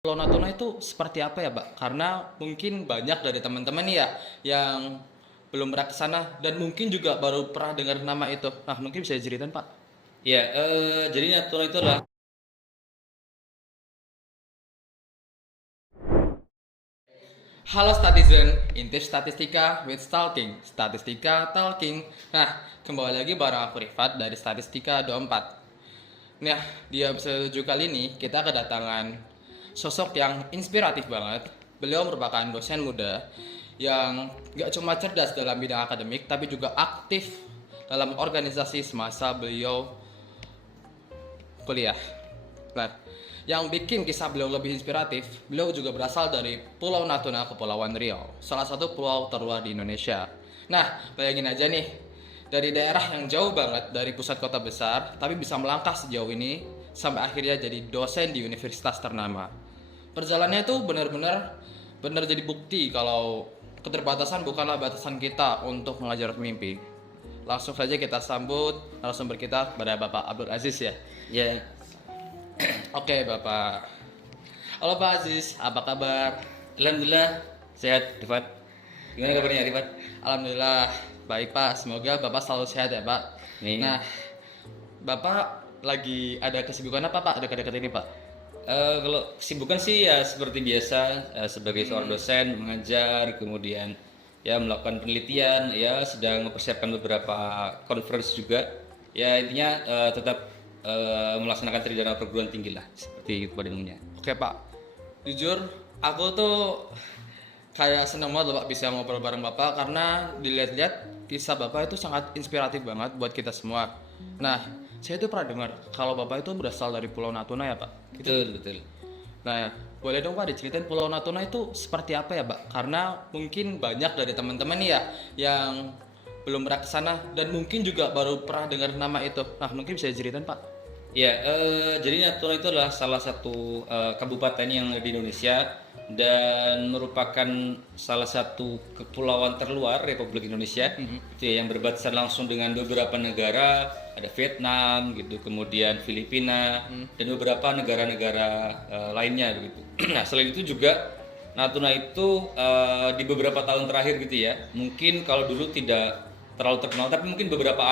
Pulau Natuna itu seperti apa ya, Pak? Karena mungkin banyak dari teman-teman nih ya yang belum pernah ke sana dan mungkin juga baru pernah dengar nama itu. Nah, mungkin bisa diceritain, Pak? Ya, jadi Natuna itu adalah Halo Statizen, intip statistika with Stalking, Statistika Talking. Nah, kembali lagi bareng aku Rifat dari Statistika 24. Nah, di episode 7 kali ini kita kedatangan sosok yang inspiratif banget. Beliau merupakan dosen muda yang gak cuma cerdas dalam bidang akademik, tapi juga aktif dalam organisasi semasa beliau kuliah. Nah, yang bikin kisah beliau lebih inspiratif, beliau juga berasal dari Pulau Natuna, Kepulauan Riau, salah satu pulau terluar di Indonesia. Nah, bayangin aja nih, dari daerah yang jauh banget dari pusat kota besar, tapi bisa melangkah sejauh ini sampai akhirnya jadi dosen di universitas ternama. Perjalanannya tuh benar jadi bukti kalau keterbatasan bukanlah batasan kita untuk mengajar mimpi. Langsung saja kita sambut narasumber kita pada Bapak Abdul Aziz ya. ya Oke, Bapak. Halo Pak Aziz, apa kabar? alhamdulillah sehat, Rifat. Gimana kabarnya, Rifat? Alhamdulillah baik Pak. Semoga Bapak selalu sehat ya Pak. Nih, Nah, Bapak lagi ada kesibukan apa Pak dekat-dekat ini Pak? kalau kesibukan sih ya seperti biasa, sebagai seorang dosen mengajar, kemudian ya melakukan penelitian, ya sedang mempersiapkan beberapa conference juga. Ya intinya tetap melaksanakan tridharma perguruan tinggi lah, seperti itu pada umumnya. Oke Pak, jujur aku tuh kayak seneng banget loh Pak bisa ngobrol bareng Bapak karena dilihat-lihat kisah Bapak itu sangat inspiratif banget buat kita semua. Nah, saya tuh pernah dengar kalau Bapak itu berasal dari Pulau Natuna ya Pak. Itu. Betul, betul. Nah, boleh dong Pak diceritain Pulau Natuna itu seperti apa ya Pak? Karena mungkin banyak dari teman-teman nih ya yang belum pernah ke sana dan mungkin juga baru pernah dengar nama itu. Nah, mungkin bisa diceritain Pak. Ya, jadi Natuna itu adalah salah satu kabupaten yang ada di Indonesia dan merupakan salah satu kepulauan terluar Republik Indonesia, itu ya, yang berbatasan langsung dengan beberapa negara, ada Vietnam gitu, kemudian Filipina dan beberapa negara-negara lainnya begitu. Nah, selain itu juga Natuna itu di beberapa tahun terakhir gitu ya, mungkin kalau dulu tidak terlalu terkenal, tapi mungkin beberapa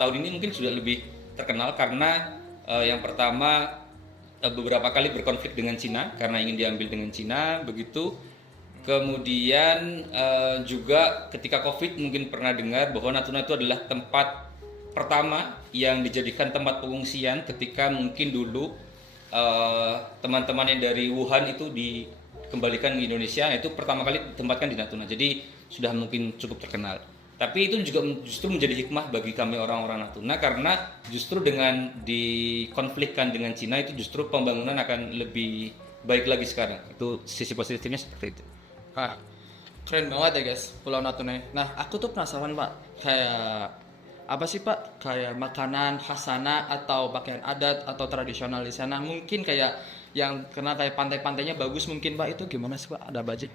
tahun ini mungkin sudah lebih terkenal karena yang pertama beberapa kali berkonflik dengan Cina karena ingin diambil dengan Cina begitu. Kemudian juga ketika Covid mungkin pernah dengar bahwa Natuna itu adalah tempat pertama yang dijadikan tempat pengungsian ketika mungkin dulu teman-teman yang dari Wuhan itu dikembalikan ke Indonesia, itu pertama kali ditempatkan di Natuna. Jadi sudah mungkin cukup terkenal. Tapi itu juga justru menjadi hikmah bagi kami orang-orang Natuna karena justru dengan dikonflikkan dengan Cina itu justru pembangunan akan lebih baik lagi sekarang. Itu sisi positifnya seperti itu. Ah, keren banget ya guys, Pulau Natuna. Nah, aku tuh penasaran Pak, kayak apa sih Pak? Kayak makanan khas sana atau pakaian adat atau tradisional di sana? Mungkin kayak yang kena kayak pantai-pantainya bagus mungkin Pak, itu gimana sih Pak? Ada budget?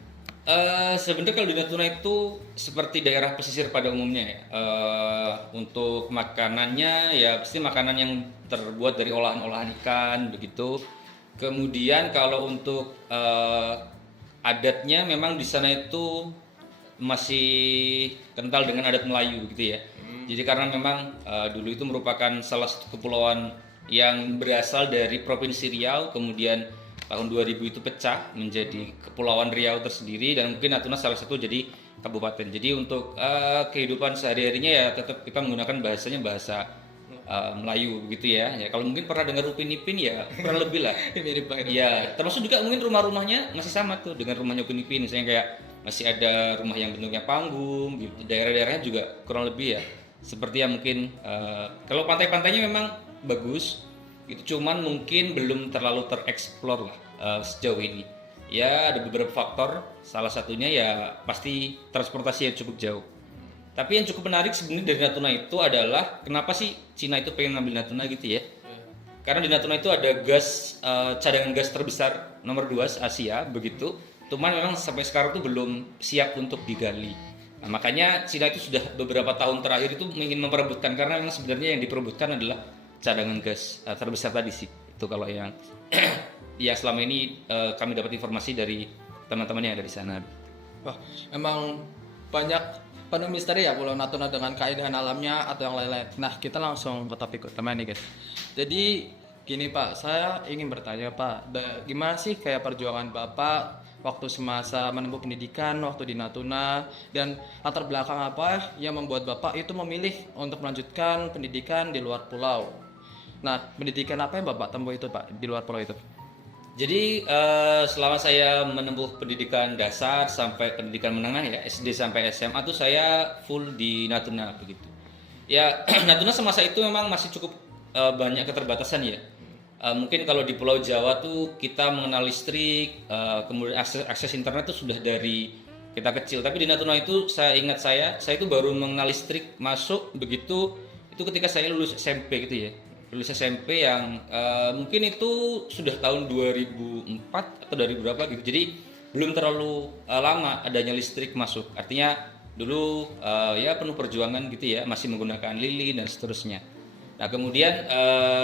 Sebenarnya kalau di Natuna itu seperti daerah pesisir pada umumnya ya. Untuk makanannya ya pasti makanan yang terbuat dari olahan-olahan ikan begitu. Kemudian kalau untuk adatnya memang di sana itu masih kental dengan adat Melayu gitu ya. Jadi karena memang dulu itu merupakan salah satu kepulauan yang berasal dari Provinsi Riau, kemudian tahun 2000 itu pecah menjadi Kepulauan Riau tersendiri dan mungkin Natuna salah satu jadi kabupaten. Jadi untuk kehidupan sehari-harinya ya tetap kita menggunakan bahasa Melayu begitu ya. Ya kalau mungkin pernah dengar Upin Ipin ya kurang lebih lah. Mirip banget. Ya, termasuk juga mungkin rumah-rumahnya masih sama tuh dengan rumahnya Upin Ipin. Misalnya kayak masih ada rumah yang bentuknya panggung gitu. Daerah-daerahnya juga kurang lebih ya. Seperti yang mungkin kalau pantai-pantainya memang bagus itu, cuman mungkin belum terlalu tereksplor lah sejauh ini. Ya ada beberapa faktor, salah satunya ya pasti transportasi yang cukup jauh. Tapi yang cukup menarik sebenarnya dari Natuna itu adalah kenapa sih Cina itu pengen ngambil Natuna gitu ya. Karena di Natuna itu ada gas, cadangan gas terbesar nomor 2 Asia begitu. Cuman memang sampai sekarang tuh belum siap untuk digali. Nah, makanya Cina itu sudah beberapa tahun terakhir itu ingin memperebutkan karena memang sebenarnya yang diperebutkan adalah cadangan gas terbesar tadi sih. Itu kalau yang ya selama ini kami dapat informasi dari teman-teman yang ada di sana. Wah, emang banyak penuh misteri ya Pulau Natuna dengan keindahan alamnya atau yang lain-lain. Nah, kita langsung ke topik utama nih guys. Jadi gini Pak, saya ingin bertanya Pak, gimana sih kayak perjuangan Bapak waktu semasa menempuh pendidikan waktu di Natuna, dan latar belakang apa yang membuat Bapak itu memilih untuk melanjutkan pendidikan di luar pulau? Nah, pendidikan apa yang Bapak tempuh itu Pak di luar pulau itu? Jadi selama saya menempuh pendidikan dasar sampai pendidikan menengah ya SD sampai SMA tuh saya full di Natuna begitu. Ya Natuna semasa itu memang masih cukup banyak keterbatasan ya. Mungkin kalau di Pulau Jawa tuh kita mengenal listrik, kemudian akses internet tuh sudah dari kita kecil. Tapi di Natuna itu saya ingat saya itu baru mengenal listrik masuk begitu itu ketika saya lulus SMP gitu ya. Lulus SMP yang mungkin itu sudah tahun 2004 atau dari berapa gitu. Jadi belum terlalu lama adanya listrik masuk. Artinya dulu ya penuh perjuangan gitu ya, masih menggunakan lilin dan seterusnya. Nah kemudian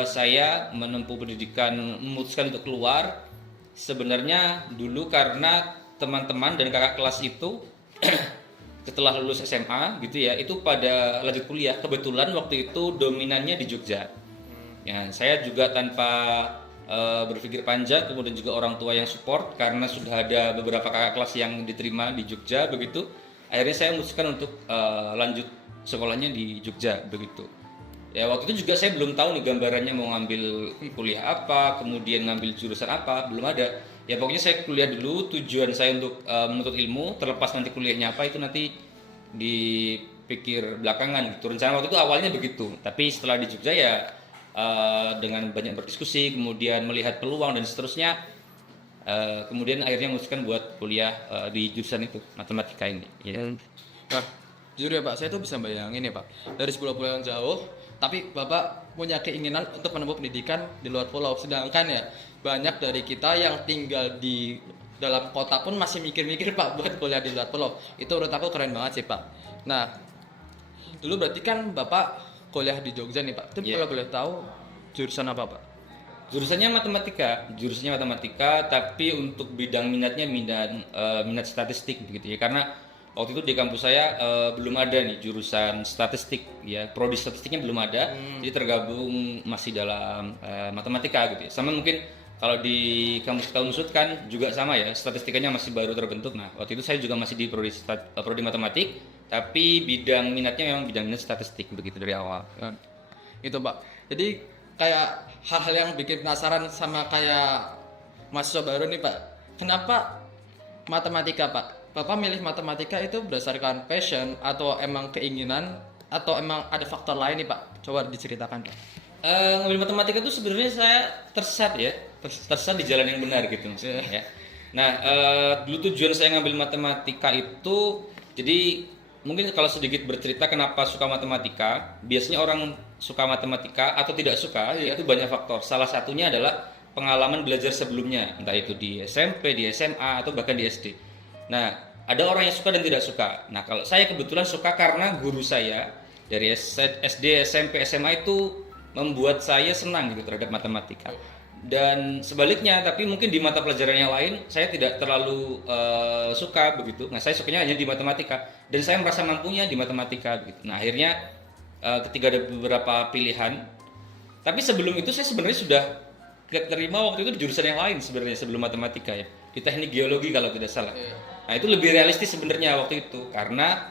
saya menempuh pendidikan, memutuskan untuk keluar. Sebenarnya dulu karena teman-teman dan kakak kelas itu setelah lulus SMA gitu ya, itu pada lanjut kuliah. Kebetulan waktu itu dominannya di Jogja. Ya, saya juga tanpa berpikir panjang, kemudian juga orang tua yang support karena sudah ada beberapa kakak kelas yang diterima di Jogja begitu. Akhirnya saya memutuskan untuk lanjut sekolahnya di Jogja begitu. Ya waktu itu juga saya belum tahu nih gambarannya mau ngambil kuliah apa, kemudian ngambil jurusan apa, belum ada. Ya pokoknya saya kuliah dulu, tujuan saya untuk menuntut ilmu, terlepas nanti kuliahnya apa itu nanti dipikir belakangan gitu. Rencana waktu itu awalnya begitu, tapi setelah di Jogja ya dengan banyak berdiskusi, kemudian melihat peluang dan seterusnya, kemudian akhirnya memutuskan buat kuliah di jurusan itu, matematika ini. Ya. Nah, jujur ya Pak, saya tuh bisa bayangin ya Pak, dari pulau-pulau yang jauh, tapi Bapak punya keinginan untuk menempuh pendidikan di luar pulau. Sedangkan ya, banyak dari kita yang tinggal di dalam kota pun masih mikir-mikir Pak buat kuliah di luar pulau. Itu menurut aku keren banget sih Pak. Nah, dulu berarti kan Bapak kuliah di Jogja nih Pak. Itu Yeah. kalau boleh tahu jurusan apa Pak? Jurusannya matematika, tapi untuk bidang minatnya minat statistik begitu ya. Karena waktu itu di kampus saya belum ada nih jurusan statistik ya, prodi statistiknya belum ada. Jadi tergabung masih dalam matematika gitu ya. Sama mungkin kalau di kampus Unsud kan juga sama ya, statistikanya masih baru terbentuk. Nah, waktu itu saya juga masih di prodi matematik, tapi bidang minatnya memang bidang minat statistik begitu dari awal. Nah, itu Pak. Jadi kayak hal-hal yang bikin penasaran sama kayak mahasiswa baru nih Pak. Kenapa matematika Pak? Bapak milih matematika itu berdasarkan passion atau emang keinginan atau emang ada faktor lain nih Pak? Coba diceritakan Pak. Ngambil matematika itu sebenarnya saya tersesat di jalan yang benar gitu maksudnya ya. Nah dulu tujuan saya ngambil matematika itu, jadi mungkin kalau sedikit bercerita kenapa suka matematika. Biasanya orang suka matematika atau tidak suka itu banyak faktor. Salah satunya adalah pengalaman belajar sebelumnya, entah itu di SMP, di SMA atau bahkan di SD. Nah, ada orang yang suka dan tidak suka. Nah, kalau saya kebetulan suka karena guru saya dari SD, SMP, SMA itu membuat saya senang gitu terhadap matematika. Dan sebaliknya, tapi mungkin di mata pelajaran yang lain saya tidak terlalu suka begitu. Nah, saya sukanya hanya di matematika dan saya merasa mampunya di matematika begitu. Nah, akhirnya ketika ada beberapa pilihan, tapi sebelum itu saya sebenarnya sudah keterima waktu itu di jurusan yang lain sebenarnya sebelum matematika ya, di teknik geologi kalau tidak salah. Nah itu lebih realistis sebenarnya waktu itu karena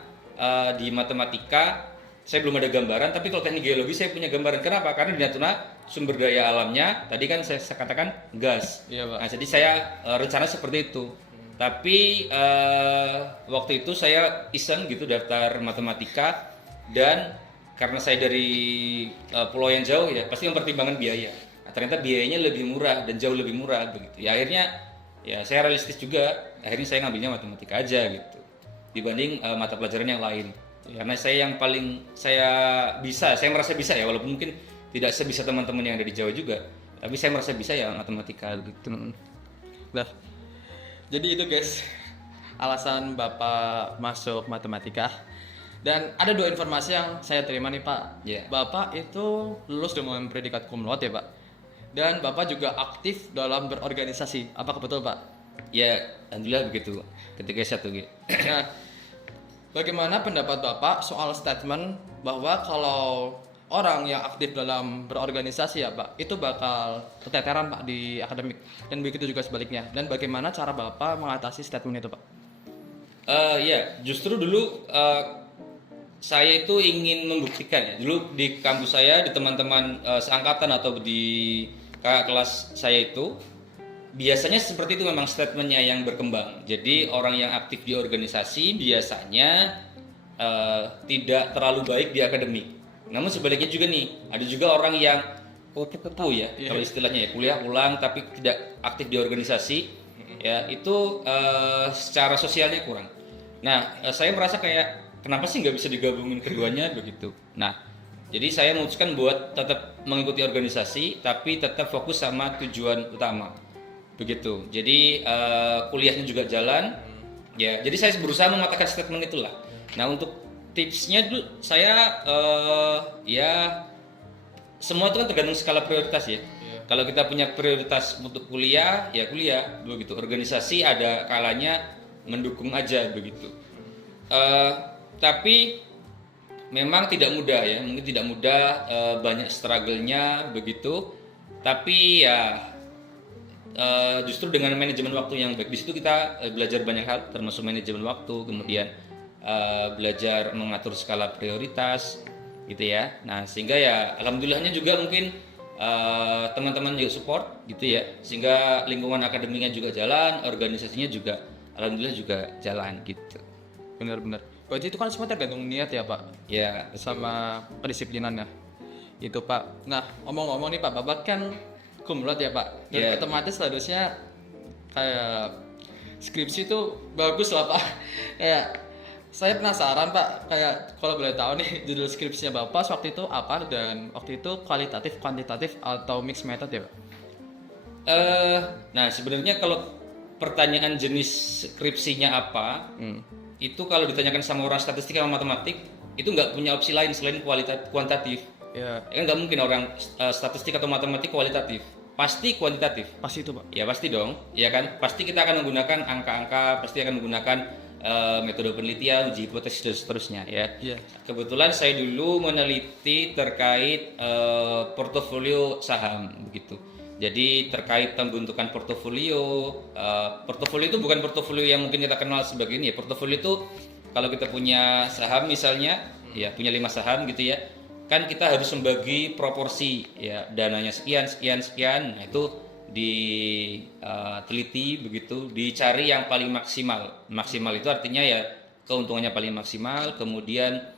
di matematika saya belum ada gambaran, tapi kalau teknik geologi saya punya gambaran. Kenapa? Karena di Natuna sumber daya alamnya tadi kan saya katakan gas. Iya Pak. Nah jadi saya rencana seperti itu. Tapi waktu itu saya iseng gitu daftar matematika, dan karena saya dari pulau yang jauh ya pasti mempertimbangkan biaya. Nah, ternyata biayanya lebih murah dan jauh lebih murah begitu. Ya akhirnya ya saya realistis juga. Akhirnya saya ngambilnya matematika aja gitu dibanding mata pelajaran yang lain. Karena saya yang paling saya merasa bisa ya, walaupun mungkin tidak sebisa teman-teman yang ada di Jawa juga, tapi saya merasa bisa ya matematika gitu. Nah, jadi itu guys alasan Bapak masuk matematika. Dan ada dua informasi yang saya terima nih Pak. Yeah. Bapak itu lulus dengan predikat cum laude ya Pak. Dan Bapak juga aktif dalam berorganisasi. Apakah betul, Pak? Ya, alhamdulillah begitu. Ketika S1 gitu. Nah, bagaimana pendapat Bapak soal statement bahwa kalau orang yang aktif dalam berorganisasi ya Pak, itu bakal keteteran Pak di akademik dan begitu juga sebaliknya. Dan bagaimana cara Bapak mengatasi statement itu Pak? Ya, justru dulu saya itu ingin membuktikan ya. Dulu di kampus saya, di teman-teman seangkatan atau di kakak kelas saya itu biasanya seperti itu memang statementnya yang berkembang. Jadi orang yang aktif di organisasi biasanya tidak terlalu baik di akademik. Namun sebaliknya juga nih, ada juga orang yang kupu-kupu ya, kalau istilahnya ya, kuliah ulang tapi tidak aktif di organisasi, ya itu secara sosialnya kurang. Nah, saya merasa kayak kenapa sih nggak bisa digabungin keduanya begitu. Nah, jadi saya memutuskan buat tetap mengikuti organisasi, tapi tetap fokus sama tujuan utama, begitu. Jadi kuliahnya juga jalan, ya. Jadi saya berusaha mematahkan statement itulah. Nah, untuk tipsnya dulu saya ya semua itu kan tergantung skala prioritas ya. Kalau kita punya prioritas untuk kuliah, ya kuliah, begitu. Organisasi ada kalanya mendukung aja begitu. Tapi memang tidak mudah ya, mungkin tidak mudah, banyak struggle-nya begitu. Tapi ya justru dengan manajemen waktu yang baik di situ kita belajar banyak hal, termasuk manajemen waktu, kemudian belajar mengatur skala prioritas, gitu ya. Nah sehingga ya alhamdulillahnya juga mungkin teman-teman juga support, gitu ya. Sehingga lingkungan akademiknya juga jalan, organisasinya juga alhamdulillah juga jalan, gitu. Benar-benar. Berarti itu kan semua tergantung niat ya Pak, Ya, sama kedisiplinannya. Itu Pak. Nah, ngomong-ngomong nih Pak, Bapak kan cum laude ya Pak. Dan Ya. otomatis harusnya kayak skripsi itu bagus lah Pak. Kayak saya penasaran Pak, kayak kalau boleh tahu nih judul skripsinya Bapak waktu itu apa dan waktu itu kualitatif, kuantitatif atau mixed method ya Pak? Nah sebenarnya kalau pertanyaan jenis skripsinya apa, itu kalau ditanyakan sama orang statistik sama matematik, itu nggak punya opsi lain selain kuantitatif. Ya, Ya nggak mungkin orang statistik atau matematik kualitatif, pasti kuantitatif. pasti itu Pak. Ya pasti dong, ya kan? Pasti kita akan menggunakan angka-angka, pasti akan menggunakan metode penelitian, uji hipotesis dan seterusnya ya. Iya. Kebetulan saya dulu meneliti terkait portofolio saham begitu. Jadi terkait pembentukan portofolio, portofolio itu bukan portofolio yang mungkin kita kenal sebagai ini ya. Portofolio itu kalau kita punya saham misalnya, ya punya 5 saham gitu ya, kan kita harus membagi proporsi ya, dananya sekian sekian sekian. Nah, itu diteliti begitu, dicari yang paling maksimal. Maksimal itu artinya ya keuntungannya paling maksimal, kemudian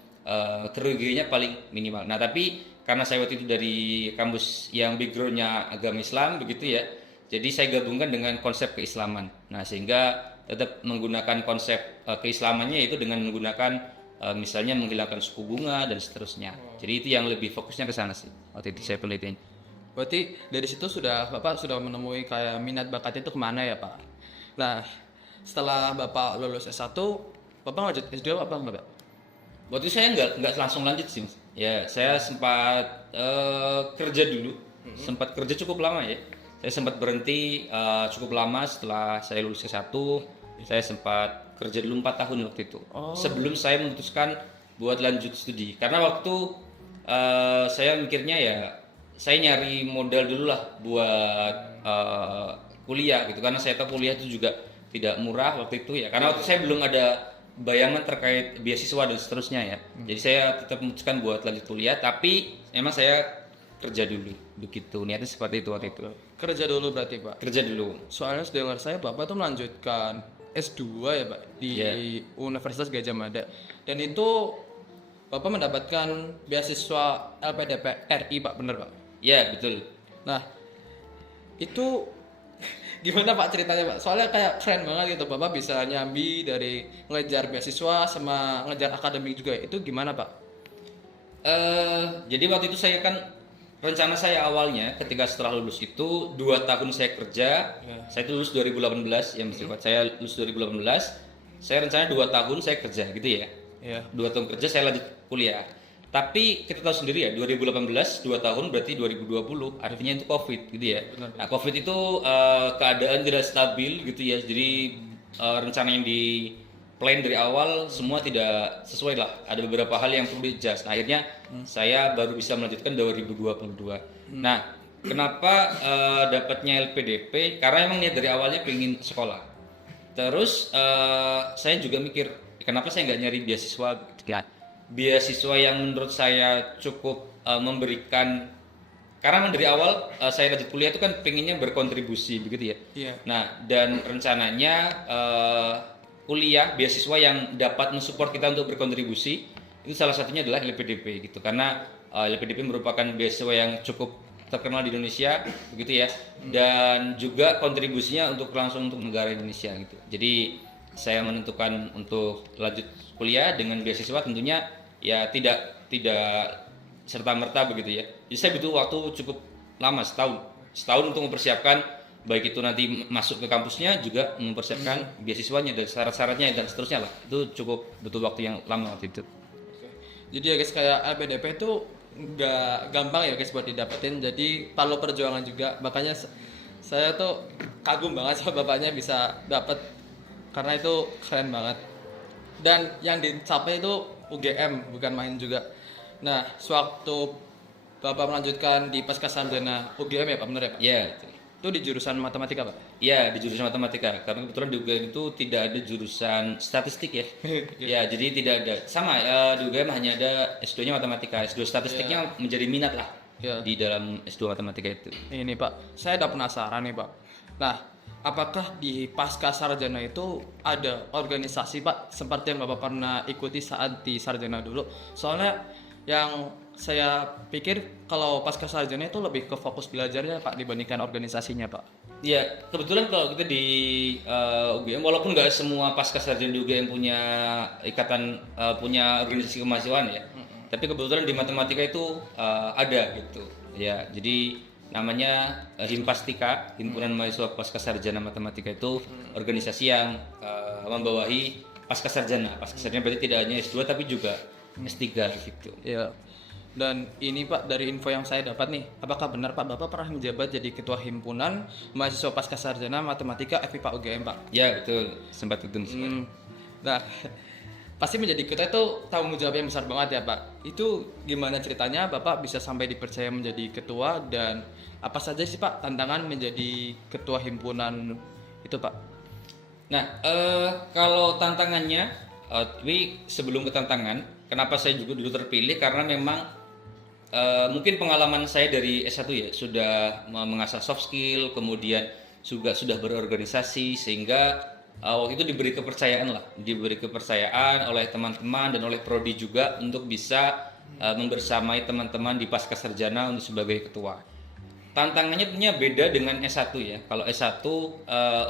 kerugiannya paling minimal. Nah tapi karena saya waktu itu dari kampus yang backgroundnya agama Islam begitu ya, jadi saya gabungkan dengan konsep keislaman. Nah sehingga tetap menggunakan konsep keislamannya itu dengan menggunakan misalnya menghilangkan suku bunga dan seterusnya. Jadi itu yang lebih fokusnya ke sana sih waktu itu saya penelitian. Berarti dari situ Bapak sudah menemui kayak minat bakatnya itu kemana ya Pak? Nah, setelah Bapak lulus S1, Bapak lanjut S2 apa enggak Pak? Waktu itu saya nggak langsung lanjut sih Mas. Ya saya sempat kerja dulu, sempat kerja cukup lama ya. Saya sempat berhenti cukup lama setelah saya lulus S1. Saya sempat kerja dulu 4 tahun waktu itu. Sebelum saya memutuskan buat lanjut studi. Karena waktu saya mikirnya ya saya nyari modal dulu lah buat kuliah gitu. Karena saya tahu kuliah itu juga tidak murah waktu itu ya. Karena waktu saya belum ada bayangan terkait beasiswa dan seterusnya ya. Jadi saya tetap memutuskan buat lanjut kuliah, tapi memang saya kerja dulu begitu. Niatnya seperti itu waktu itu. Kerja dulu berarti Pak. Kerja dulu. Soalnya dengar saya Bapak tuh melanjutkan S2 ya Pak di Universitas Gajah Mada. Dan itu Bapak mendapatkan beasiswa LPDP RI Pak, bener Pak? Ya, betul. Nah, itu gimana Pak ceritanya Pak? Soalnya kayak keren banget gitu, Bapak bisa nyambi dari ngejar beasiswa sama ngejar akademik juga. Itu gimana Pak? Jadi waktu itu saya kan rencana saya awalnya ketika setelah lulus itu 2 tahun saya kerja. Saya itu lulus 2018 ya Mas Joko. Saya lulus 2018. Saya rencana 2 tahun saya kerja gitu ya. Iya. 2 tahun kerja saya lanjut kuliah. Tapi kita tahu sendiri ya, 2018 2 tahun berarti 2020, artinya itu Covid gitu ya. Nah, Covid itu keadaan tidak stabil gitu ya. Jadi rencana yang di plan dari awal semua tidak sesuai lah. Ada beberapa hal yang perlu di-adjust. Nah, akhirnya saya baru bisa melanjutkan 2022. Nah, kenapa dapatnya LPDP? Karena emang niat dari awalnya pengen sekolah. Terus saya juga mikir, kenapa saya nggak nyari beasiswa? Beasiswa yang menurut saya cukup memberikan, karena dari awal saya lanjut kuliah itu kan pengennya berkontribusi begitu ya. Iya. Nah, dan rencananya kuliah beasiswa yang dapat mensupport kita untuk berkontribusi itu salah satunya adalah LPDP gitu, karena LPDP merupakan beasiswa yang cukup terkenal di Indonesia begitu ya, dan juga kontribusinya untuk langsung untuk negara Indonesia gitu. Jadi saya menentukan untuk lanjut kuliah dengan beasiswa, tentunya ya tidak serta merta begitu ya. Jadi saya butuh waktu cukup lama, setahun untuk mempersiapkan, baik itu nanti masuk ke kampusnya, juga mempersiapkan beasiswanya dan syarat-syaratnya dan seterusnya lah. Itu cukup butuh waktu yang lama waktu itu. Jadi ya guys, kayak LPDP itu nggak gampang ya guys buat didapetin, jadi perlu perjuangan juga. Makanya saya tuh kagum banget sama bapaknya bisa dapet, karena itu keren banget. Dan yang dicapai itu UGM, bukan main juga. Nah, sewaktu bapak melanjutkan di Pascasarjana UGM ya pak, bener ya pak? Iya. Itu di jurusan matematika pak? Iya, di jurusan matematika. Karena kebetulan di UGM itu tidak ada jurusan statistik ya. Ya, jadi tidak ada. Sama di UGM hanya ada S2-nya matematika. S2 statistiknya menjadi minat lah di dalam S2 matematika itu. Ini pak, saya udah penasaran nih pak. Nah, apakah di Pascasarjana itu ada organisasi pak, seperti yang bapak pernah ikuti saat di sarjana dulu? Soalnya yang saya pikir kalau Pascasarjana itu lebih ke fokus belajarnya pak dibandingkan organisasinya pak. Ya, kebetulan kalau kita di UGM, walaupun nggak semua pascasarjana di UGM punya ikatan, punya organisasi kemahasiswaan ya, tapi kebetulan di matematika itu ada gitu. Ya, jadi namanya Himpastika, Himpunan Mahasiswa Pascasarjana Matematika, itu organisasi yang membawahi pascasarjana. Pascasarjana berarti tidak hanya S2 tapi juga S3 gitu. Iya. Dan ini pak, dari info yang saya dapat nih, apakah benar pak bapak pernah menjabat jadi ketua himpunan mahasiswa Pascasarjana Matematika FIPA UGM pak? Ya betul, sempat itu. Nah, pasti menjadi ketua itu tanggung jawab yang besar banget ya pak. Itu gimana ceritanya bapak bisa sampai dipercaya menjadi ketua, dan apa saja sih pak tantangan menjadi ketua himpunan itu pak? Nah, kalau tantangannya, tapi sebelum ke tantangan, kenapa saya juga dulu terpilih, karena memang mungkin pengalaman saya dari S1 ya, sudah mengasah soft skill, kemudian juga sudah berorganisasi, sehingga waktu itu diberi kepercayaan oleh teman-teman dan oleh prodi juga untuk bisa membersamai teman-teman di Pascasarjana untuk sebagai ketua. Tantangannya tentunya beda dengan S1 ya. Kalau S1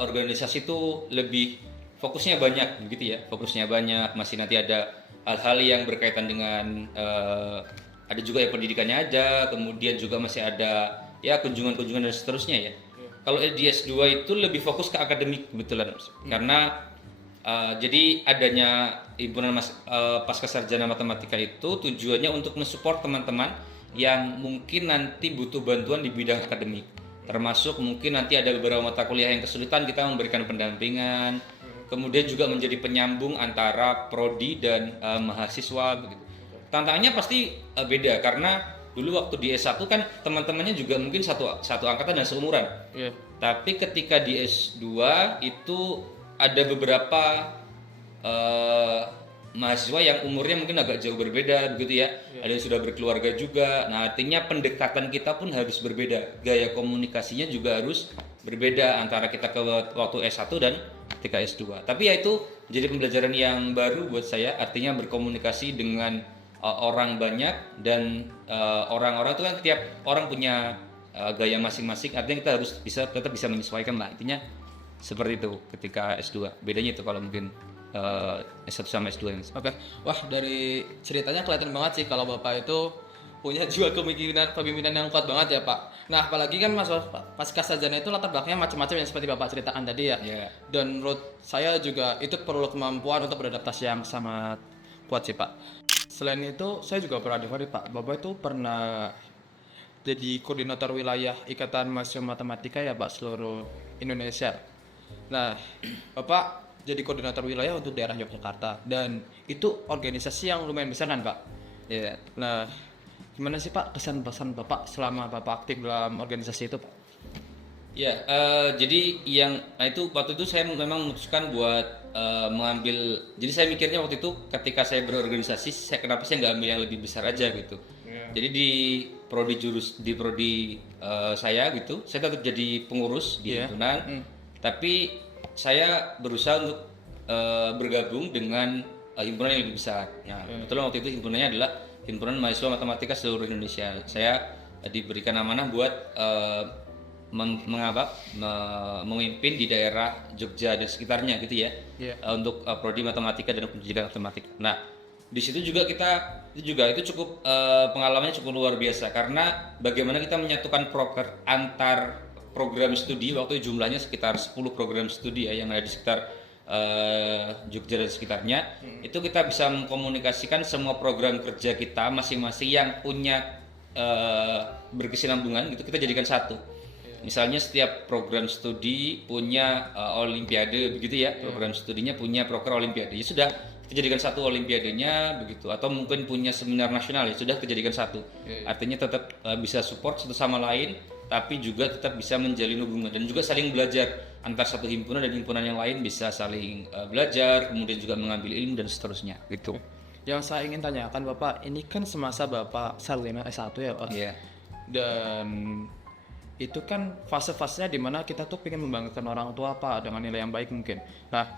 organisasi itu lebih fokusnya banyak gitu ya. Fokusnya banyak, masih nanti ada hal-hal yang berkaitan dengan ada juga ya pendidikannya ada, kemudian juga masih ada ya kunjungan-kunjungan dan seterusnya ya. Kalau di S2 itu lebih fokus ke akademik kebetulan, karena jadi adanya himpunan Pascasarjana Matematika itu tujuannya untuk mensupport teman-teman yang mungkin nanti butuh bantuan di bidang akademik, termasuk mungkin nanti ada beberapa mata kuliah yang kesulitan, kita memberikan pendampingan, kemudian juga menjadi penyambung antara prodi dan mahasiswa begitu. Tantangannya pasti beda, karena dulu waktu di S1 kan teman-temannya juga mungkin satu angkatan dan seumuran. Yeah. Tapi ketika di S2 itu ada beberapa mahasiswa yang umurnya mungkin agak jauh berbeda begitu ya. Ada yang sudah berkeluarga juga. Nah, artinya pendekatan kita pun harus berbeda. Gaya komunikasinya juga harus berbeda antara kita ke waktu S1 dan ketika S2. Tapi ya itu jadi pembelajaran yang baru buat saya, artinya berkomunikasi dengan orang banyak, dan orang-orang itu kan tiap orang punya gaya masing-masing, artinya kita harus tetap bisa menyesuaikan lah, intinya seperti itu ketika S2. Bedanya itu kalau mungkin S1 sama S2. Oke. Wah, dari ceritanya kelihatan banget sih kalau bapak itu punya jiwa kepemimpinan yang kuat banget ya pak. Nah, apalagi kan Pascasarjana itu latar belakangnya macam-macam yang seperti bapak ceritakan tadi ya. Yeah. Dan menurut saya juga itu perlu kemampuan untuk beradaptasi yang sangat kuat sih pak. selain itu saya juga pernah dengar nih, Pak, Bapak itu pernah jadi koordinator wilayah Ikatan Mahasiswa Matematika ya Pak seluruh Indonesia. Nah, Bapak jadi koordinator wilayah untuk daerah Yogyakarta dan itu organisasi yang lumayan besar kan Pak. Ya. Nah, gimana sih Pak kesan-pesan Bapak selama Bapak aktif dalam organisasi itu Pak? Ya, jadi nah itu waktu itu saya memang memutuskan buat mengambil. Jadi saya mikirnya waktu itu ketika saya berorganisasi, kenapa saya nggak ambil yang lebih besar aja gitu. Jadi di prodi saya gitu, saya tetap jadi pengurus di himpunan, tapi saya berusaha untuk bergabung dengan himpunan yang lebih besar. Nah, kebetulan waktu itu himpunannya adalah Himpunan Mahasiswa Matematika Seluruh Indonesia. Saya diberikan amanah buat memimpin di daerah Jogja dan sekitarnya gitu ya, untuk prodi matematika dan pendidikan matematika. Nah, di situ juga itu cukup pengalamannya cukup luar biasa karena bagaimana kita menyatukan antar program studi. Waktu itu jumlahnya sekitar 10 program studi ya yang ada di sekitar Jogja dan sekitarnya. Itu kita bisa mengkomunikasikan semua program kerja kita masing-masing yang punya berkesinambungan gitu, kita jadikan satu. Misalnya setiap program studi punya olimpiade begitu ya, program studinya punya proker olimpiade. Ya sudah, kita jadikan satu olimpiadenya begitu, atau mungkin punya seminar nasional, ya sudah kita jadikan satu. Artinya tetap bisa support satu sama lain, tapi juga tetap bisa menjalin hubungan dan juga saling belajar antar satu himpunan dan himpunan yang lain, bisa saling belajar, kemudian juga mengambil ilmu dan seterusnya gitu. Yang saya ingin tanyakan Bapak, ini kan semasa Bapak sarjana S1 ya Pak? Iya. Dan itu kan fase-fasenya dimana kita tuh pengen membanggakan orang tua Pak dengan nilai yang baik mungkin. Nah,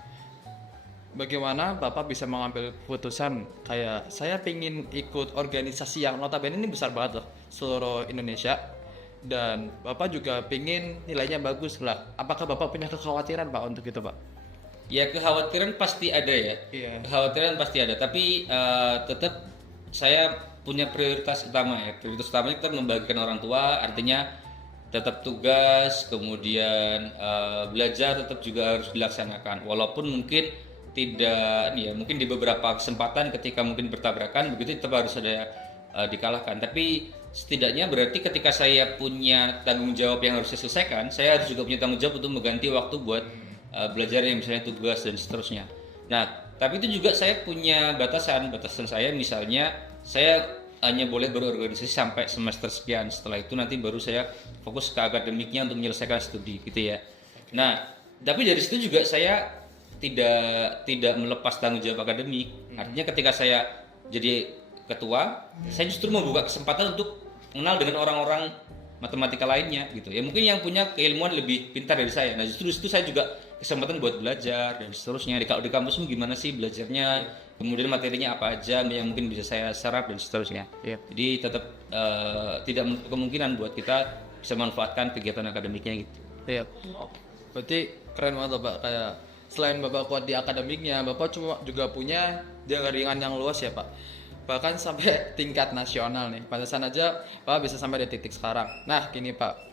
bagaimana Bapak bisa mengambil keputusan kayak saya pengen ikut organisasi yang notabene ini besar banget loh seluruh Indonesia, dan Bapak juga pengen nilainya bagus lah. Apakah Bapak punya kekhawatiran Pak untuk itu Pak? Ya, kekhawatiran pasti ada ya. Kekhawatiran pasti ada, tapi tetap saya punya prioritas utama ya. Prioritas utama kita membagikan orang tua, artinya tetap tugas, kemudian belajar tetap juga harus dilaksanakan. Walaupun mungkin tidak, ya mungkin di beberapa kesempatan ketika mungkin bertabrakan begitu tetap harus ada dikalahkan. Tapi setidaknya berarti ketika saya punya tanggung jawab yang harus saya selesaikan, saya harus juga punya tanggung jawab untuk mengganti waktu buat belajar yang misalnya tugas dan seterusnya. Nah, tapi itu juga saya punya batasan saya, misalnya saya hanya boleh berorganisasi sampai semester sekian. Setelah itu nanti baru saya fokus ke akademiknya untuk menyelesaikan studi gitu ya. Nah, tapi dari situ juga saya tidak melepas tanggung jawab akademik. Artinya ketika saya jadi ketua, saya justru membuka kesempatan untuk mengenal dengan orang-orang matematika lainnya gitu. Ya mungkin yang punya keilmuan lebih pintar dari saya. Nah, justru itu saya juga kesempatan buat belajar dan seterusnya. Kalau di kampusmu gimana sih belajarnya? Kemudian materinya apa aja yang mungkin bisa saya serap dan seterusnya. Jadi tetap tidak menutup kemungkinan buat kita bisa manfaatkan kegiatan akademiknya gitu. Iya. Berarti keren banget Bapak, kayak selain Bapak kuat di akademiknya, Bapak juga punya jaringan yang luas ya Pak. Bahkan sampai tingkat nasional nih. Pantesan aja Bapak bisa sampai di titik sekarang. Nah, gini Pak.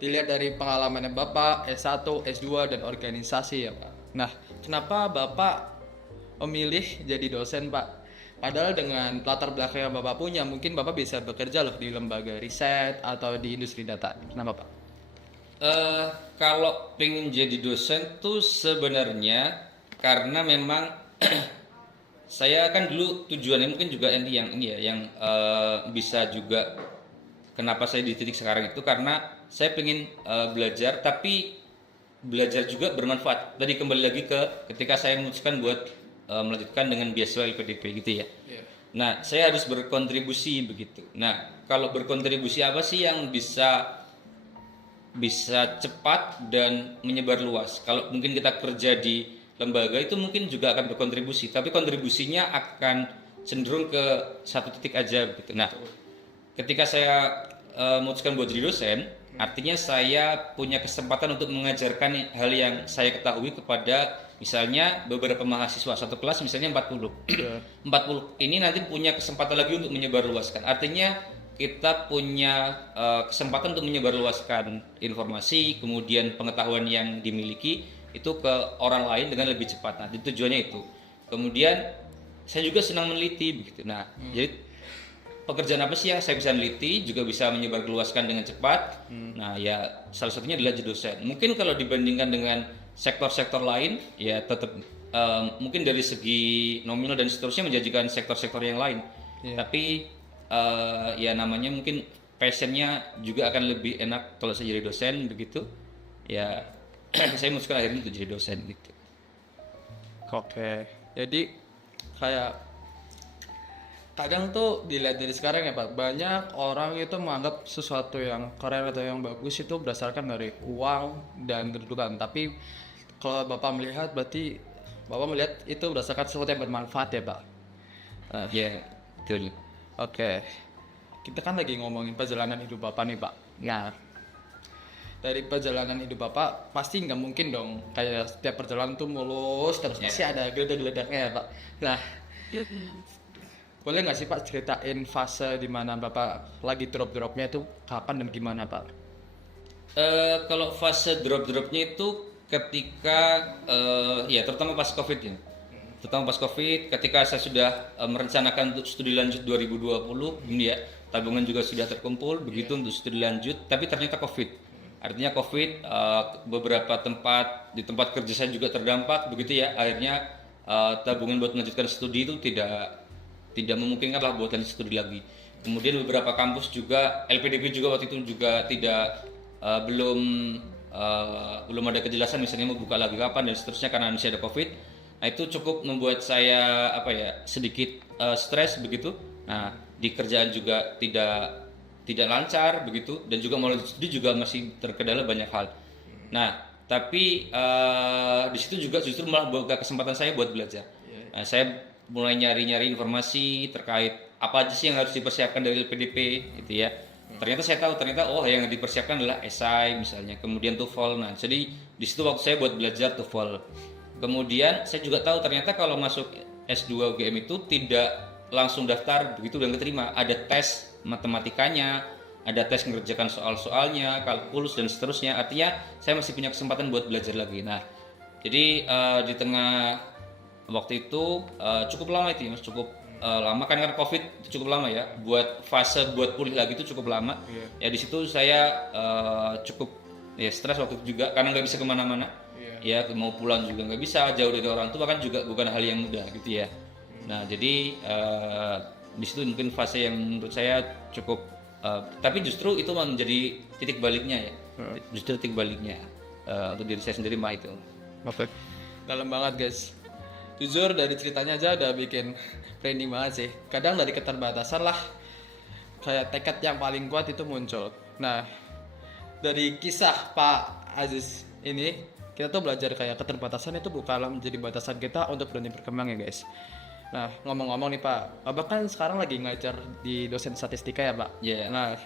Dilihat dari pengalamannya Bapak S1, S2 dan organisasi ya Pak. Nah, kenapa Bapak memilih jadi dosen Pak? Padahal dengan latar belakang yang Bapak punya, mungkin Bapak bisa bekerja loh di lembaga riset atau di industri data. Kenapa Pak? Kalau pengen jadi dosen tuh sebenarnya karena memang saya kan dulu tujuannya mungkin juga yang bisa juga kenapa saya di titik sekarang itu karena saya pengen belajar, tapi belajar juga bermanfaat. Tadi kembali lagi ke ketika saya memutuskan buat melanjutkan dengan beasiswa LPDP gitu ya. Nah, saya harus berkontribusi begitu. Nah, kalau berkontribusi apa sih yang bisa cepat dan menyebar luas? Kalau mungkin kita kerja di lembaga itu mungkin juga akan berkontribusi, tapi kontribusinya akan cenderung ke satu titik aja begitu. Nah, ketika saya memutuskan buat jadi dosen, artinya saya punya kesempatan untuk mengajarkan hal yang saya ketahui kepada misalnya beberapa mahasiswa satu kelas, misalnya 40. 40 ini nanti punya kesempatan lagi untuk menyebarluaskan. Artinya kita punya kesempatan untuk menyebarluaskan informasi, kemudian pengetahuan yang dimiliki itu ke orang lain dengan lebih cepat. Nah, tujuannya itu. Kemudian saya juga senang meneliti begitu. Nah, jadi pekerjaan apa sih yang saya bisa meneliti, juga bisa menyebarluaskan dengan cepat. Nah, ya salah satunya adalah jadi dosen. Mungkin kalau dibandingkan dengan sektor-sektor lain, ya tetap mungkin dari segi nominal dan seterusnya menjanjikan sektor-sektor yang lain. Tapi ya namanya mungkin passionnya juga akan lebih enak kalau saya jadi dosen begitu. Ya saya memutuskan akhirnya untuk jadi dosen gitu. Oke. Jadi kayak kadang tuh dilihat dari sekarang ya Pak, banyak orang itu menganggap sesuatu yang keren atau yang bagus itu berdasarkan dari uang dan kedudukan. Tapi kalau Bapak melihat berarti Bapak melihat itu berdasarkan sesuatu yang bermanfaat ya Pak. Ya, betul. Oke. Kita kan lagi ngomongin perjalanan hidup Bapak nih Pak. Nah, dari perjalanan hidup Bapak pasti nggak mungkin dong kayak setiap perjalanan tuh mulus terus pasti ada geledak-geledaknya ya Pak. Nah, boleh nggak sih Pak ceritain fase di mana Bapak lagi drop-dropnya itu kapan dan gimana Pak? Kalau fase drop-dropnya itu ketika ya terutama pas COVID ya. Terutama pas COVID ketika saya sudah merencanakan untuk studi lanjut 2020 ini ya, tabungan juga sudah terkumpul begitu untuk studi lanjut, tapi ternyata COVID. Artinya COVID beberapa di tempat kerja saya juga terdampak begitu ya. Akhirnya tabungan buat melanjutkan studi itu tidak memungkinkan lah buat lanjut studi lagi. Kemudian beberapa kampus juga LPDP juga waktu itu juga belum ada kejelasan misalnya mau buka lagi kapan dan seterusnya karena masih ada COVID. Nah itu cukup membuat saya sedikit stres begitu. Nah di kerjaan juga tidak lancar begitu dan juga mau studi juga masih terkendala banyak hal. Nah tapi di situ juga justru malah buka kesempatan saya buat belajar. Nah, saya mulai nyari-nyari informasi terkait apa aja sih yang harus dipersiapkan dari LPDP gitu ya. Ternyata saya tahu oh yang dipersiapkan adalah esai misalnya, kemudian TOEFL. Nah, jadi di situ waktu saya buat belajar TOEFL. Kemudian saya juga tahu ternyata kalau masuk S2 UGM itu tidak langsung daftar begitu dan keterima. Ada tes matematikanya, ada tes mengerjakan soal-soalnya, kalkulus dan seterusnya. Artinya saya masih punya kesempatan buat belajar lagi. Nah, jadi di tengah waktu itu cukup lama itu ya, Mas, cukup lama karena COVID itu cukup lama ya. Buat fase buat pulih lagi itu cukup lama. Ya di situ saya cukup ya stres waktu itu juga karena nggak bisa kemana-mana. Ya mau pulang juga nggak bisa, jauh dari orang tua kan juga bukan hal yang mudah gitu ya. Nah jadi di situ mungkin fase yang menurut saya cukup tapi justru itu menjadi titik baliknya ya. Justru titik baliknya untuk diri saya sendiri mah itu. Oke. Dalam banget guys. Jujur dari ceritanya aja udah bikin branding banget sih. Kadang dari keterbatasan lah kayak tekad yang paling kuat itu muncul. Nah, dari kisah Pak Aziz ini kita tuh belajar kayak keterbatasan itu bukanlah menjadi batasan kita untuk berani berkembang ya guys. Nah, ngomong-ngomong nih Pak, Bapak kan sekarang lagi ngajar di dosen statistika ya Pak? Iya. Yeah. Nah,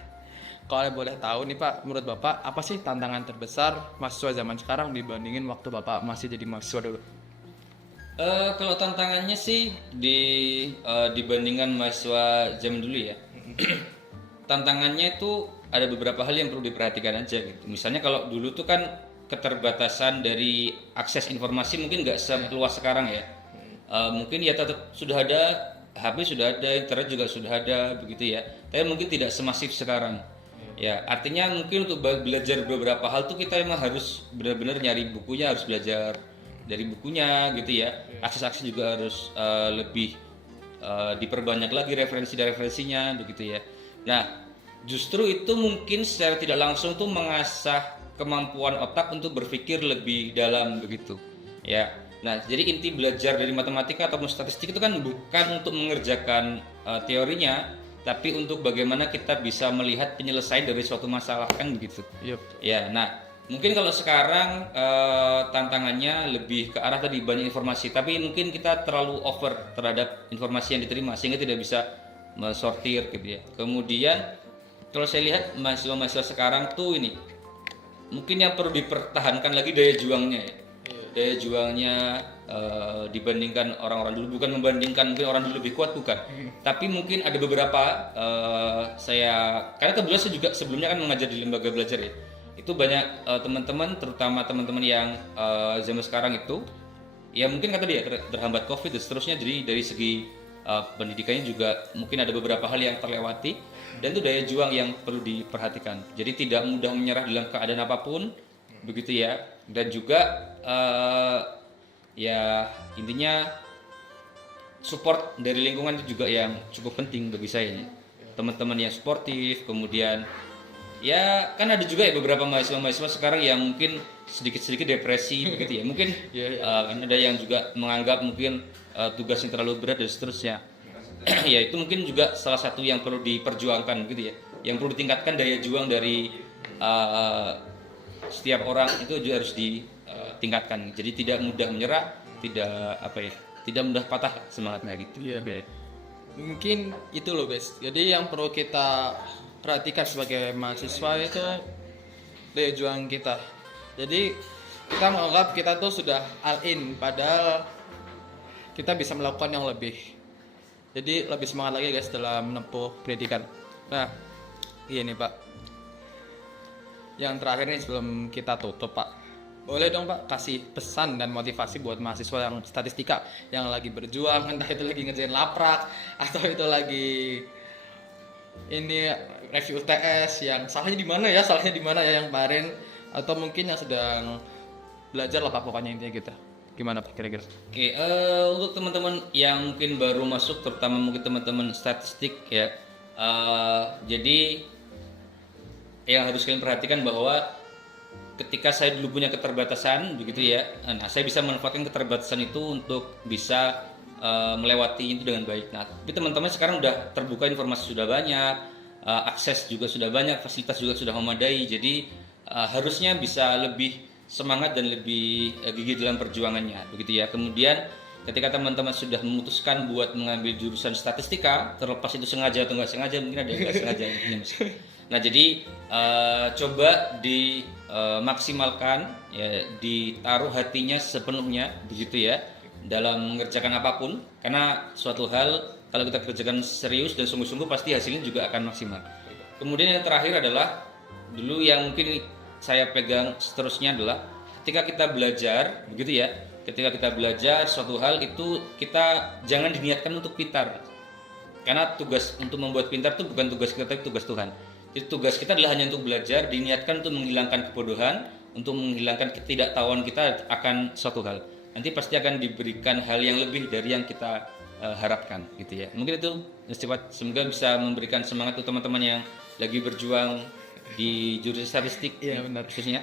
kalau boleh tahu nih Pak, menurut Bapak apa sih tantangan terbesar mahasiswa zaman sekarang dibandingin waktu Bapak masih jadi mahasiswa dulu? Kalau tantangannya sih dibandingkan mahasiswa zaman dulu ya, tantangannya itu ada beberapa hal yang perlu diperhatikan aja gitu. Misalnya kalau dulu tuh kan keterbatasan dari akses informasi mungkin nggak seluas sekarang ya. Mungkin ya tetap sudah ada HP sudah ada, internet juga sudah ada begitu ya. Tapi mungkin tidak semasif sekarang. Ya artinya mungkin untuk belajar beberapa hal tuh kita emang harus benar-benar nyari bukunya, harus belajar dari bukunya gitu ya. Akses juga harus lebih diperbanyak lagi referensinya begitu ya. Nah justru itu mungkin secara tidak langsung tuh mengasah kemampuan otak untuk berpikir lebih dalam begitu ya. Nah jadi inti belajar dari matematika ataupun statistik itu kan bukan untuk mengerjakan teorinya, tapi untuk bagaimana kita bisa melihat penyelesaian dari suatu masalah kan begitu. Yep. Ya nah mungkin kalau sekarang tantangannya lebih ke arah tadi banyak informasi, tapi mungkin kita terlalu over terhadap informasi yang diterima sehingga tidak bisa mensortir gitu ya. Kemudian kalau saya lihat mahasiswa sekarang tuh ini mungkin yang perlu dipertahankan lagi daya juangnya ya. Daya juangnya dibandingkan orang-orang dulu, bukan membandingkan mungkin orang dulu lebih kuat bukan. Tapi mungkin ada beberapa karena kebetulan saya juga sebelumnya kan mengajar di lembaga belajar ya. Itu banyak teman-teman terutama teman-teman yang zaman sekarang itu ya mungkin kata dia terhambat COVID dan seterusnya, jadi dari segi pendidikannya juga mungkin ada beberapa hal yang terlewati, dan itu daya juang yang perlu diperhatikan. Jadi tidak mudah menyerah dalam keadaan apapun, begitu ya. Dan juga ya intinya support dari lingkungan itu juga yang cukup penting bagi saya. Teman-teman yang sportif, kemudian ya kan ada juga ya beberapa mahasiswa sekarang yang mungkin sedikit-sedikit depresi begitu ya. Mungkin kan ada yang juga menganggap mungkin tugasnya terlalu berat dan seterusnya. Ya itu mungkin juga salah satu yang perlu diperjuangkan gitu ya. Yang perlu ditingkatkan daya juang dari setiap orang itu juga harus ditingkatkan. Jadi tidak mudah menyerah, tidak mudah patah semangatnya gitu. Mungkin itu loh guys. Jadi yang perlu kita perhatikan sebagai mahasiswa itu daya juang kita. Jadi kita menganggap kita tuh sudah all in, padahal kita bisa melakukan yang lebih. Jadi lebih semangat lagi guys dalam menempuh pendidikan. Nah, ini Pak. Yang terakhir nih sebelum kita tutup Pak, boleh dong Pak kasih pesan dan motivasi buat mahasiswa yang statistika yang lagi berjuang, entah itu lagi ngerjain laprak atau itu lagi ini review UTS, yang salahnya di mana ya yang kemarin, atau mungkin yang sedang belajar lah Pak, pokoknya intinya gitu. Gimana Pak kira-kira? Oke, untuk teman-teman yang mungkin baru masuk, terutama mungkin teman-teman statistik ya, jadi yang harus kalian perhatikan bahwa ketika saya dulu punya keterbatasan begitu ya, nah saya bisa memanfaatkan keterbatasan itu untuk bisa melewati itu dengan baik. Nah, tapi teman-teman sekarang udah terbuka, informasi sudah banyak, akses juga sudah banyak, fasilitas juga sudah memadai, jadi harusnya bisa lebih semangat dan lebih gigih dalam perjuangannya begitu ya. Kemudian ketika teman-teman sudah memutuskan buat mengambil jurusan statistika, terlepas itu sengaja atau nggak sengaja, mungkin ada yang nggak sengaja ini. Nah jadi coba dimaksimalkan ya, ditaruh hatinya sepenuhnya begitu ya dalam mengerjakan apapun, karena suatu hal kalau kita kerjakan serius dan sungguh-sungguh pasti hasilnya juga akan maksimal. Kemudian yang terakhir adalah dulu yang mungkin saya pegang seterusnya adalah ketika kita belajar begitu ya, ketika kita belajar suatu hal itu kita jangan diniatkan untuk pintar, karena tugas untuk membuat pintar itu bukan tugas kita tapi tugas Tuhan. Jadi tugas kita adalah hanya untuk belajar, diniatkan untuk menghilangkan kebodohan, untuk menghilangkan ketidaktahuan kita akan suatu hal. Nanti pasti akan diberikan hal yang lebih dari yang kita harapkan gitu ya. Mungkin itu cepat, semoga bisa memberikan semangat untuk teman-teman yang lagi berjuang di jurusan statistik. Iya benar. Khususnya.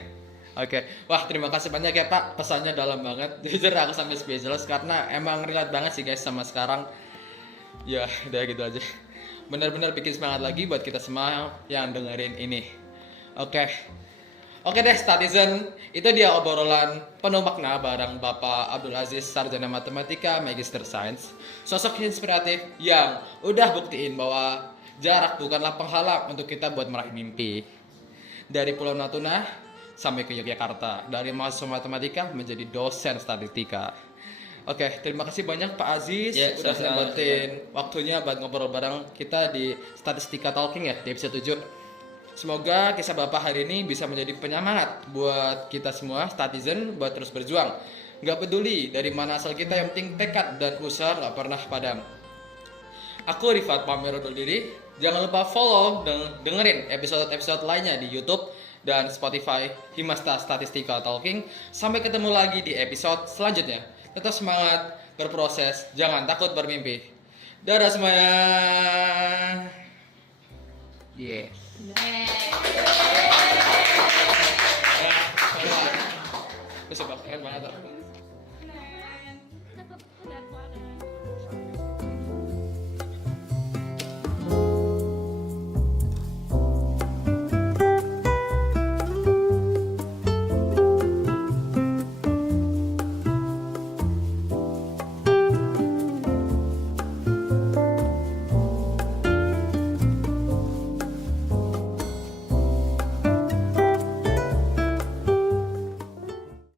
Oke, wah terima kasih banyak ya Pak, pesannya dalam banget. Jujur aku sampai speechless karena emang relate banget sih guys sama sekarang. Ya udah gitu aja. Benar-benar bikin semangat lagi buat kita semua yang dengerin ini. Oke deh Statizen, itu dia obrolan penuh makna bareng Bapak Abdul Aziz, Sarjana Matematika, Magister Sains. Sosok inspiratif yang udah buktiin bahwa jarak bukanlah penghalang untuk kita buat meraih mimpi. Dari Pulau Natuna sampai ke Yogyakarta, dari mahasiswa matematika menjadi dosen statistika. Oke, terima kasih banyak Pak Aziz Ya, udah sempetin waktunya buat ngobrol bareng kita di Statistika Talking ya di episode 7. Semoga kisah Bapak hari ini bisa menjadi penyemangat buat kita semua Statizen buat terus berjuang. Gak peduli dari mana asal kita, yang penting tekad dan usaha gak pernah padam. Aku Rifat pamit undur diri. Jangan lupa follow dan dengerin episode-episode lainnya di YouTube dan Spotify Himasta Statistika Talking. Sampai ketemu lagi di episode selanjutnya. Tetap semangat, berproses, jangan takut bermimpi. Dadah semuanya. Yeah. Terus keren banget.